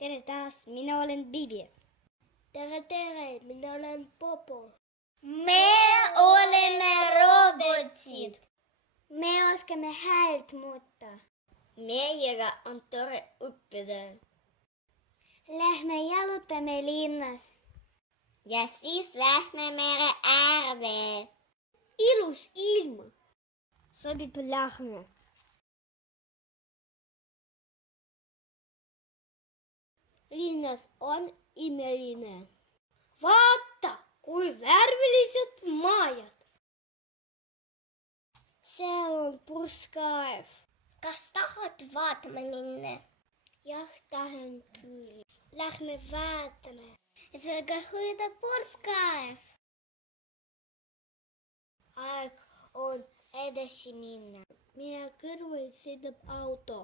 Tere taas, mina olen Bibi. Tere, minä olen Popo. Me oleme robotid. Me oskame häält muuta. Meiega on tore õppida. Lähme jalutame linnas. Ja siis lähme mere äärde. Ilus ilm. Sobib lähme. Linnas on imeline. Vaata, kui värvilised majad. Seal on purskkaev. Kas tahad vaatama minna? Jah, tahan küll. Lähme vaatame. Sellega hoida purskkaev. Aeg on edasi minna. Meie kõrval sõidab auto.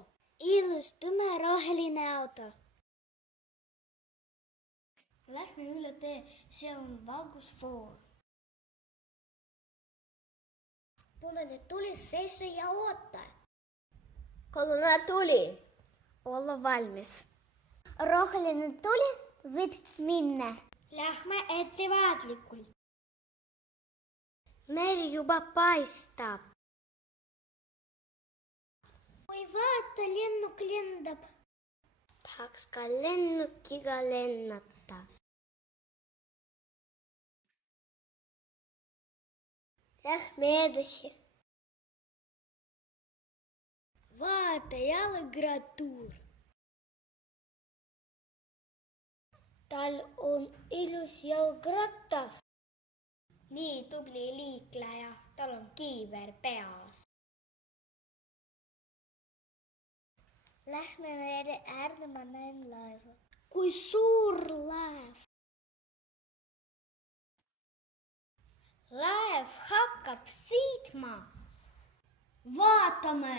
Ilus tumeroheline auto. Lähme üle tee, seal on valgusfoor. Punane tuli, seisa ja oota. Kollane tuli. Olla valmis. Roheline tuli, võid minna. Lähme ettevaatlikult. Meri juba paistab. Oi vaata, lennuk lendab. Tahaks ka lennukiga lennata. Lähme edasi. Vaata, jalgratur. Tal on ilus jalgratas. Nii tubli liikleja, tal on kiiver peas. Lähme mere äärde, ma näen laeva. Kui suur laev. Laev hakkab sõitma. Vaatame.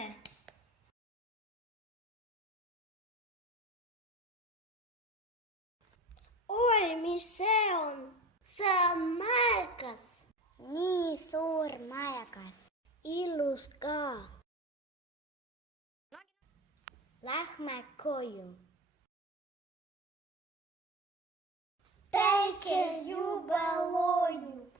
Oi, mis see on? See on majakas. Nii suur majakas. Ilus ka. Lähme koju. Päike juba loojub.